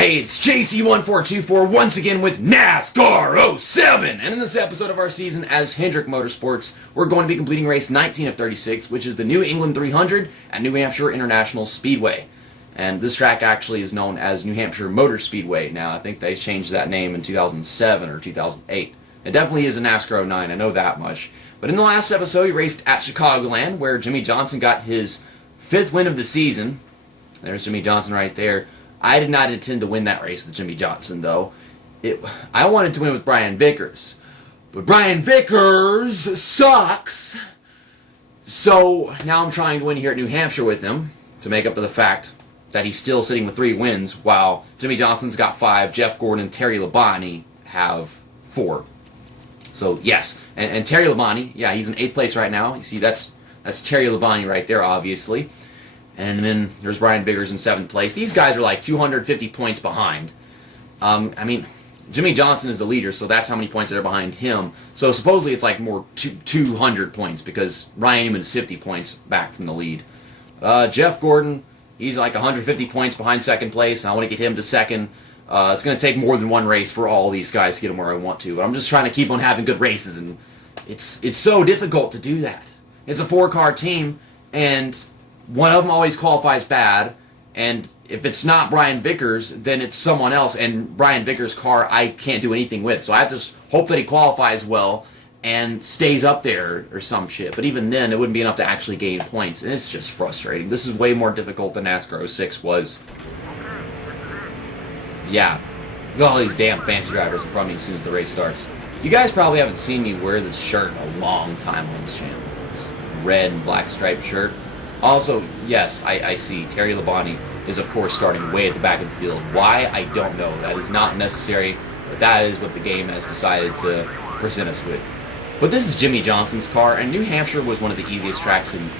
Hey, it's JC1424 once again with NASCAR 07, and in this episode of our season as Hendrick Motorsports, we're going to be completing race 19 of 36, which is the New England 300 at New Hampshire International Speedway. And this track actually is known as New Hampshire Motor Speedway. Now, I think they changed that name in 2007 or 2008. It definitely is a NASCAR 09, I know that much. But in the last episode, he raced at Chicagoland, where Jimmie Johnson got his 5th win of the season. There's Jimmie Johnson right there. I did not intend to win that race with Jimmie Johnson, though. I wanted to win with Brian Vickers. But Brian Vickers sucks. So now I'm trying to win here at New Hampshire with him to make up for the fact that he's still sitting with 3 wins, while Jimmie Johnson's got 5, Jeff Gordon and Terry Labonte have 4. So, yes. And Terry Labonte, yeah, he's in 8th place right now. You see, that's Terry Labonte right there, obviously. And then there's Brian Vickers in 7th place. These guys are like 250 points behind. I mean, Jimmie Johnson is the leader, so that's how many points that are behind him. So supposedly it's like more 200 points, because Ryan Newman is 50 points back from the lead. Jeff Gordon, he's like 150 points behind 2nd place. I want to get him to 2nd. It's going to take more than one race for all these guys to get them where I want to. But I'm just trying to keep on having good races, and it's so difficult to do that. It's a 4-car team, and one of them always qualifies bad, and if it's not Brian Vickers, then it's someone else, and Brian Vickers' car I can't do anything with. So I have to hope that he qualifies well and stays up there or some shit. But even then, it wouldn't be enough to actually gain points, and it's just frustrating. This is way more difficult than NASCAR 06 was. Yeah. Look at all these damn fancy drivers in front of me as soon as the race starts. You guys probably haven't seen me wear this shirt in a long time on this channel. This red and black striped shirt. Also, yes, I see Terry Labonte is, of course, starting way at the back of the field. Why? I don't know. That is not necessary, but that is what the game has decided to present us with. But this is Jimmie Johnson's car, and New Hampshire was one of the easiest tracks in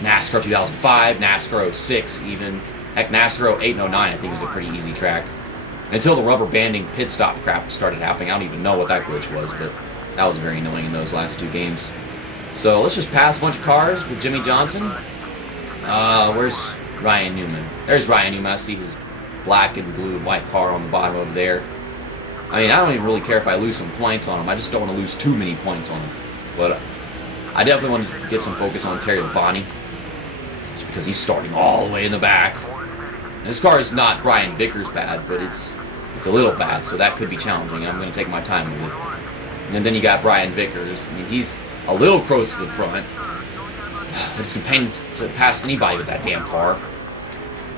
NASCAR 2005, NASCAR 06 even. Heck, NASCAR 08 and 09 I think was a pretty easy track. Until the rubber banding pit stop crap started happening. I don't even know what that glitch was, but that was very annoying in those last 2 games. So let's just pass a bunch of cars with Jimmie Johnson. Where's Ryan Newman? There's Ryan Newman. I see his black and blue and white car on the bottom over there. I mean, I don't even really care if I lose some points on him. I just don't want to lose too many points on him. But I definitely want to get some focus on Terry Labonte, just because he's starting all the way in the back. And his car is not Brian Vickers bad, but it's a little bad, so that could be challenging. I'm going to take my time with it. And then you got Brian Vickers. I mean, he's a little close to the front. It's a pain to pass anybody with that damn car.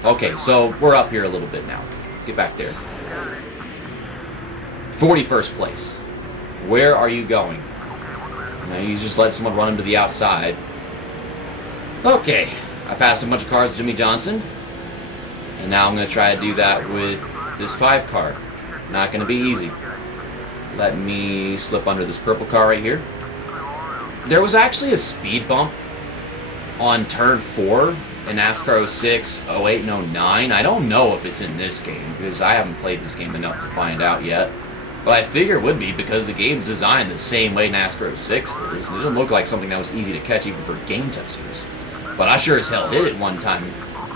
Okay, so we're up here a little bit now. Let's get back there. 41st place. Where are you going? You just let someone run him to the outside. Okay, I passed a bunch of cars with Jimmie Johnson. And now I'm going to try to do that with this 5 car. Not going to be easy. Let me slip under this purple car right here. There was actually a speed bump on turn 4 in NASCAR 06, 08, and 09. I don't know if it's in this game, because I haven't played this game enough to find out yet. But I figure it would be, because the game's designed the same way NASCAR 06 is. It doesn't look like something that was easy to catch even for game testers. But I sure as hell hit it one time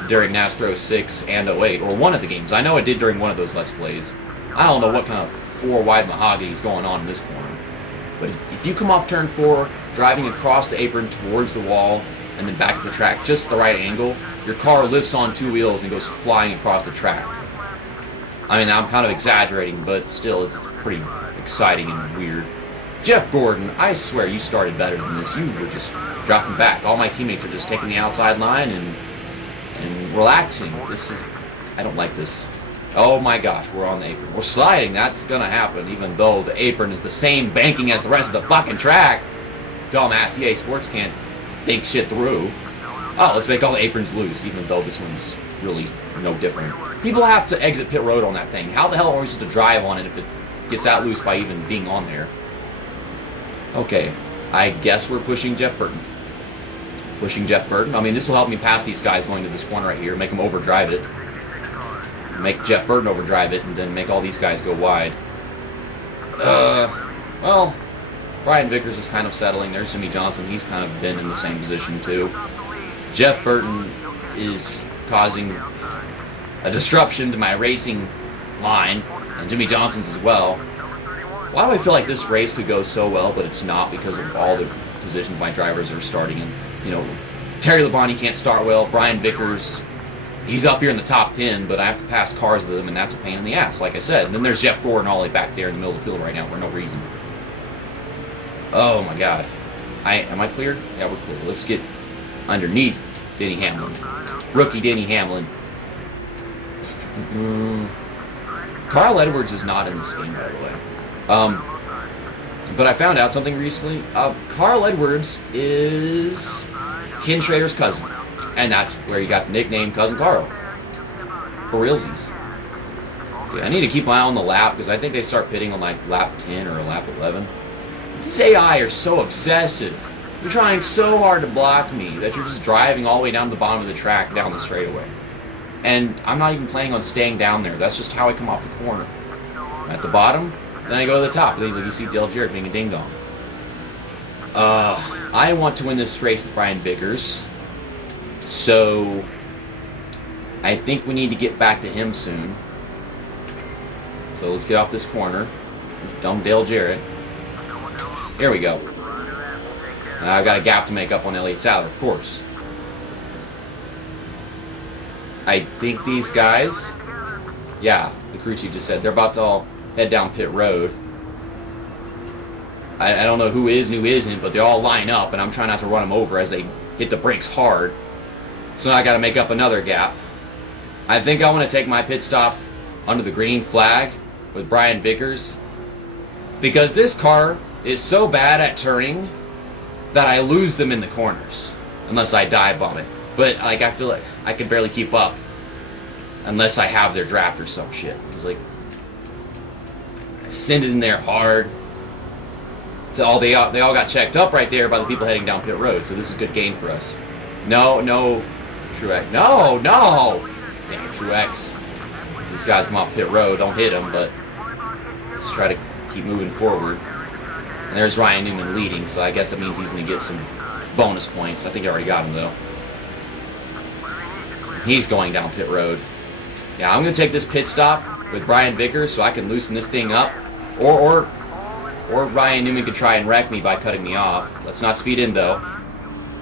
during NASCAR 06 and 08, or one of the games. I know I did during one of those Let's Plays. I don't know what kind of 4-wide mahogany is going on in this corner. But if you come off turn 4, driving across the apron towards the wall, and then back at the track, just the right angle, your car lifts on 2 wheels and goes flying across the track. I mean, I'm kind of exaggerating, but still, it's pretty exciting and weird. Jeff Gordon, I swear you started better than this. You were just dropping back. All my teammates are just taking the outside line and relaxing. I don't like this. Oh my gosh, we're on the apron. We're sliding, that's gonna happen, even though the apron is the same banking as the rest of the fucking track. Dumbass EA Sports can't think shit through. Oh, let's make all the aprons loose, even though this one's really no different. People have to exit pit road on that thing. How the hell are we supposed to drive on it if it gets that loose by even being on there? Okay, I guess we're pushing Jeff Burton. Pushing Jeff Burton. I mean, this will help me pass these guys going to this corner right here, make them overdrive it. Make Jeff Burton overdrive it, and then make all these guys go wide. Well, Brian Vickers is kind of settling. There's Jimmie Johnson. He's kind of been in the same position, too. Jeff Burton is causing a disruption to my racing line, and Jimmy Johnson's as well. Why do I feel like this race could go so well, but it's not because of all the positions my drivers are starting in? You know, Terry Labonte can't start well. Brian Vickers, he's up here in the top 10, but I have to pass cars with him, and that's a pain in the ass, like I said. And then there's Jeff Gordon all the way back there in the middle of the field right now for no reason. Oh my God. Am I cleared? Yeah, we're clear. Let's get underneath Denny Hamlin. Rookie Denny Hamlin. Carl Edwards is not in this game, by the way. But I found out something recently. Carl Edwards is Ken Schrader's cousin. And that's where he got the nickname Cousin Carl. For realsies. Okay, I need to keep my eye on the lap, because I think they start pitting on like lap 10 or lap 11. These AI are so obsessive. You're trying so hard to block me that you're just driving all the way down to the bottom of the track down the straightaway. And I'm not even planning on staying down there. That's just how I come off the corner. At the bottom, then I go to the top. You see Dale Jarrett being a ding-dong. I want to win this race with Brian Vickers. So I think we need to get back to him soon. So let's get off this corner. Dumb Dale Jarrett. Here we go. Now I've got a gap to make up on Elliott Sadler, of course. I think these guys, yeah, the crew chief just said, they're about to all head down pit road. I don't know who is and who isn't, but they all line up, and I'm trying not to run them over as they hit the brakes hard. So now I got to make up another gap. I think I want to take my pit stop under the green flag with Brian Vickers, because this car is so bad at turning that I lose them in the corners unless I dive bomb it. But like, I feel like I can barely keep up unless I have their draft or some shit. It's like I send it in there hard. So they all got checked up right there by the people heading down pit road. So this is good gain for us. No, Truex. No. Damn it, Truex. These guys come off pit road. Don't hit them, but let's try to keep moving forward. And there's Ryan Newman leading, so I guess that means he's going to get some bonus points. I think I already got him, though. He's going down pit road. Yeah, I'm going to take this pit stop with Brian Vickers so I can loosen this thing up. Or Ryan Newman could try and wreck me by cutting me off. Let's not speed in, though.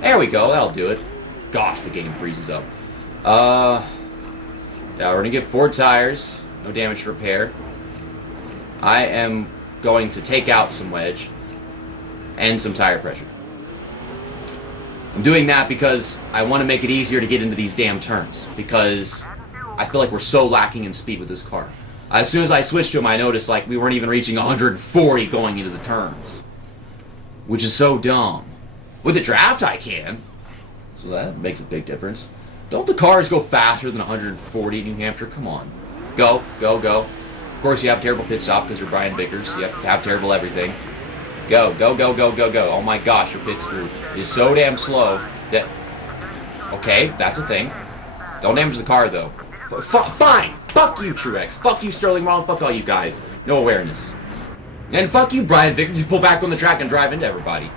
There we go. That'll do it. Gosh, the game freezes up. Yeah, we're going to get 4 tires. No damage to repair. I am going to take out some wedge and some tire pressure. I'm doing that because I want to make it easier to get into these damn turns, because I feel like we're so lacking in speed with this car. As soon as I switched to him, I noticed like we weren't even reaching 140 going into the turns, which is so dumb. With the draft, I can, so that makes a big difference. Don't the cars go faster than 140 in New Hampshire? Come on. Go. Of course, you have a terrible pit stop because you're Brian Vickers. You have to have terrible everything. Go. Oh my gosh, your pit crew is so damn slow that... Okay, that's a thing. Don't damage the car, though. Fine! Fuck you, Truex. Fuck you, Sterling Wrong. Fuck all you guys. No awareness. And fuck you, Brian Vickers. You pull back on the track and drive into everybody.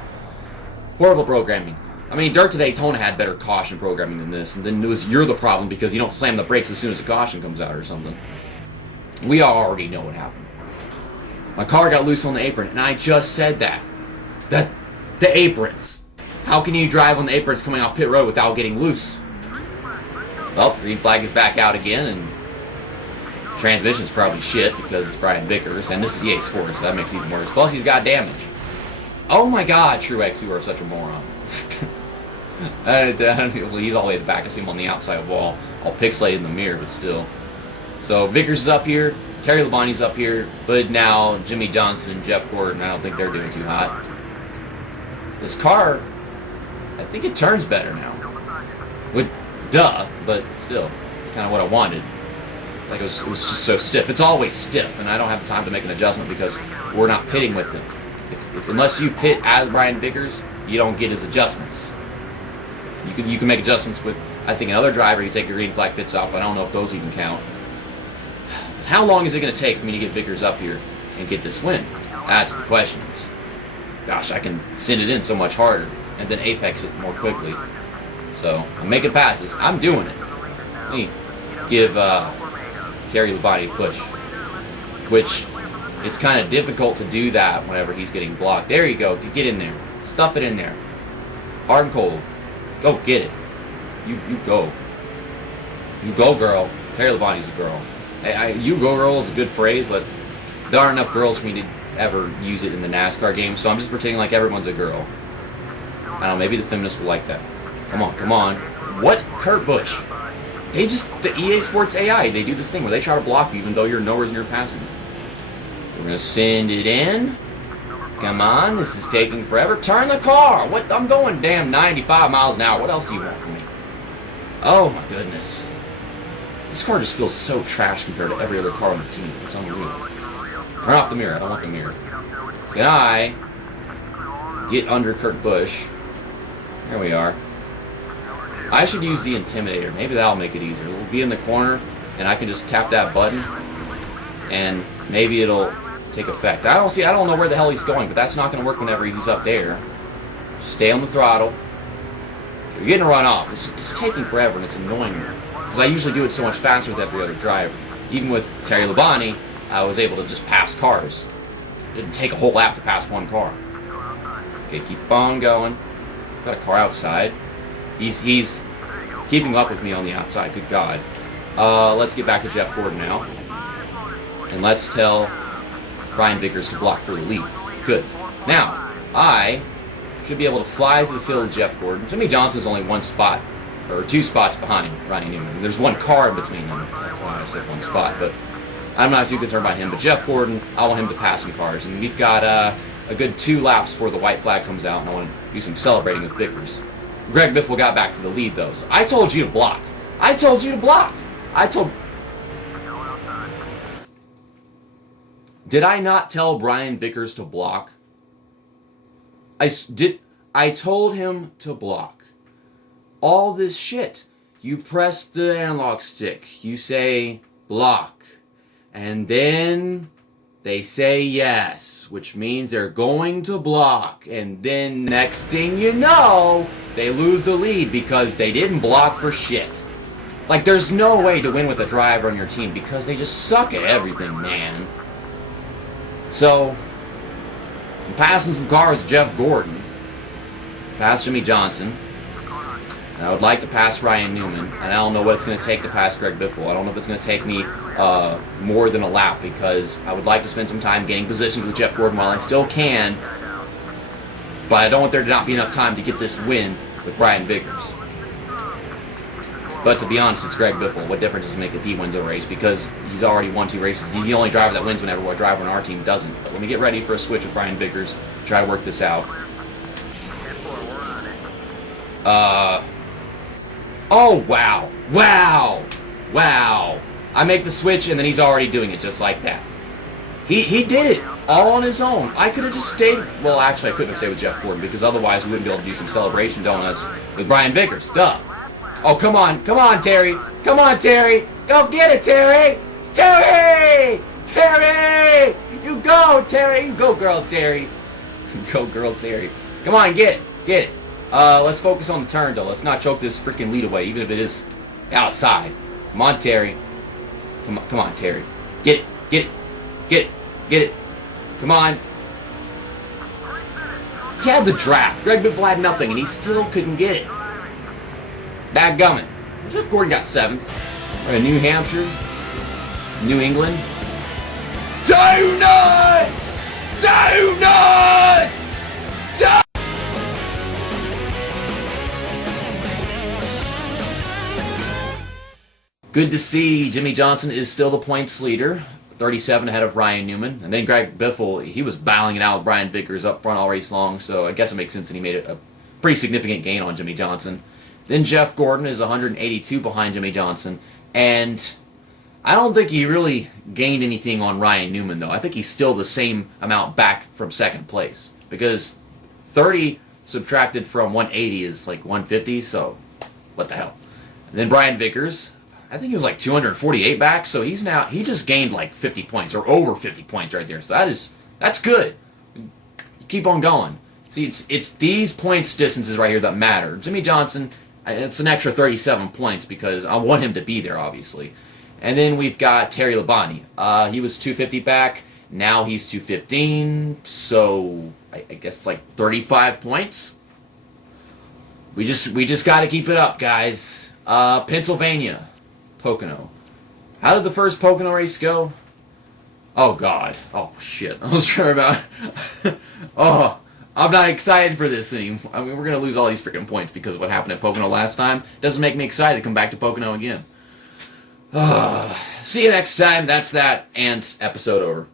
Horrible programming. I mean, Dirt to Daytona had better caution programming than this, and then it was you're the problem because you don't slam the brakes as soon as the caution comes out or something. We already know what happened. My car got loose on the apron, and I just said that. The aprons. How can you drive when the apron's coming off pit road without getting loose? Well, green flag is back out again, and transmission's probably shit because it's Brian Vickers, and this is EA Sports, so that makes it even worse. Plus, he's got damage. Oh my god, Truex, you are such a moron. Well, he's all the way at the back. I see him on the outside wall, all pixelated in the mirror, but still. So Vickers is up here, Terry Labonte's up here, but now Jimmy Johnson and Jeff Gordon, I don't think they're doing too hot. This car, I think it turns better now. Duh, but still, it's kind of what I wanted. Like it was just so stiff. It's always stiff, and I don't have the time to make an adjustment because we're not pitting with him. Unless you pit as Brian Vickers, you don't get his adjustments. You can make adjustments with, I think, another driver. You take your green flag pit stop. I don't know if those even count. How long is it going to take for me to get Vickers up here and get this win? That's the question. Gosh, I can send it in so much harder and then apex it more quickly. So I'm making passes. I'm doing it. Let me give Terry Labonte a push. which it's kind of difficult to do that whenever he's getting blocked. There you go. Get in there. Stuff it in there. Hard and cold. Go get it. You go. You go, girl. Terry Labonte's a girl. You go, girl is a good phrase, but there aren't enough girls for me to ever use it in the NASCAR game, so I'm just pretending like everyone's a girl. I don't know, maybe the feminists will like that. Come on, come on. What? Kurt Busch. The EA Sports AI, they do this thing where they try to block you even though you're nowhere near passing. We're going to send it in. Come on, this is taking forever. Turn the car! What? I'm going damn 95 miles an hour. What else do you want from me? Oh my goodness. This car just feels so trash compared to every other car on the team. It's unreal. Turn off the mirror. I don't want the mirror. Can I get under Kurt Busch? There we are. I should use the Intimidator. Maybe that'll make it easier. It'll be in the corner, and I can just tap that button, and maybe it'll take effect. I don't know where the hell he's going, but that's not going to work whenever he's up there. Just stay on the throttle. You're getting a run off. It's taking forever, and it's annoying me. Because I usually do it so much faster with every other driver. Even with Terry Labonte, I was able to just pass cars. It didn't take a whole lap to pass one car. Okay, keep on going. Got a car outside. He's keeping up with me on the outside. Good God. Let's get back to Jeff Gordon now. And let's tell Brian Vickers to block for the lead. Good. Now, I should be able to fly through the field with Jeff Gordon. Jimmie Johnson's only one spot, or 2 spots behind Ryan Newman. There's one car in between them. That's why I said 1 spot. But I'm not too concerned about him. But Jeff Gordon, I want him to pass some cars. And we've got a good 2 laps before the white flag comes out, and I want to do some celebrating with Vickers. Greg Biffle got back to the lead, though. So I told you to block. I told you to block. Did I not tell Brian Vickers to block? I told him to block. All this shit. You press the analog stick. You say block. And then they say yes, which means they're going to block. And then next thing you know, they lose the lead because they didn't block for shit. Like, there's no way to win with a driver on your team because they just suck at everything, man. So, I'm passing some cars to Jeff Gordon, past Jimmie Johnson, and I would like to pass Ryan Newman, and I don't know what it's going to take to pass Greg Biffle. I don't know if it's going to take me more than a lap because I would like to spend some time getting positioned with Jeff Gordon while I still can, but I don't want there to not be enough time to get this win with Brian Vickers. But to be honest, it's Greg Biffle. What difference does it make if he wins a race? Because he's already won 2 races. He's the only driver that wins whenever a driver on our team doesn't. But let me get ready for a switch with Brian Vickers. Try to work this out. Oh, wow. Wow. I make the switch, and then he's already doing it just like that. He did it all on his own. I could have just stayed... Well, actually, I couldn't have stayed with Jeff Gordon because otherwise we wouldn't be able to do some celebration donuts with Brian Vickers. Duh. Oh, come on, Terry. Come on, Terry. Go get it, Terry. Terry! You go, Terry. You go, girl, Terry. Go, girl, Terry. Come on, get it. Let's focus on the turn, though. Let's not choke this freaking lead away, even if it is outside. Come on, Terry. Come on, Terry. Get it. Come on. He had the draft. Greg Biffle had nothing, and he still couldn't get it. Backgummit. Jeff Gordon got 7th. We're in New Hampshire. New England. Donuts! Good to see Jimmie Johnson is still the points leader. 37 ahead of Ryan Newman. And then Greg Biffle, he was battling it out with Brian Vickers up front all race long, so I guess it makes sense that he made a pretty significant gain on Jimmie Johnson. Then Jeff Gordon is 182 behind Jimmie Johnson, and I don't think he really gained anything on Ryan Newman, though. I think he's still the same amount back from 2nd place, because 30 subtracted from 180 is like 150, so what the hell. And then Brian Vickers, I think he was like 248 back, so he just gained like 50 points, or over 50 points right there, so that's good. Keep on going. See, it's these points distances right here that matter. Jimmie Johnson... It's an extra 37 points because I want him to be there, obviously. And then we've got Terry Labonte. He was 250 back. Now he's 215. So I guess like 35 points. We just got to keep it up, guys. Pennsylvania, Pocono. How did the first Pocono race go? Oh God. Oh shit. I was trying about. Oh, I'm not excited for this anymore. I mean, we're gonna lose all these freaking points because of what happened at Pocono last time. Doesn't make me excited to come back to Pocono again. See you next time. That's that. And episode over.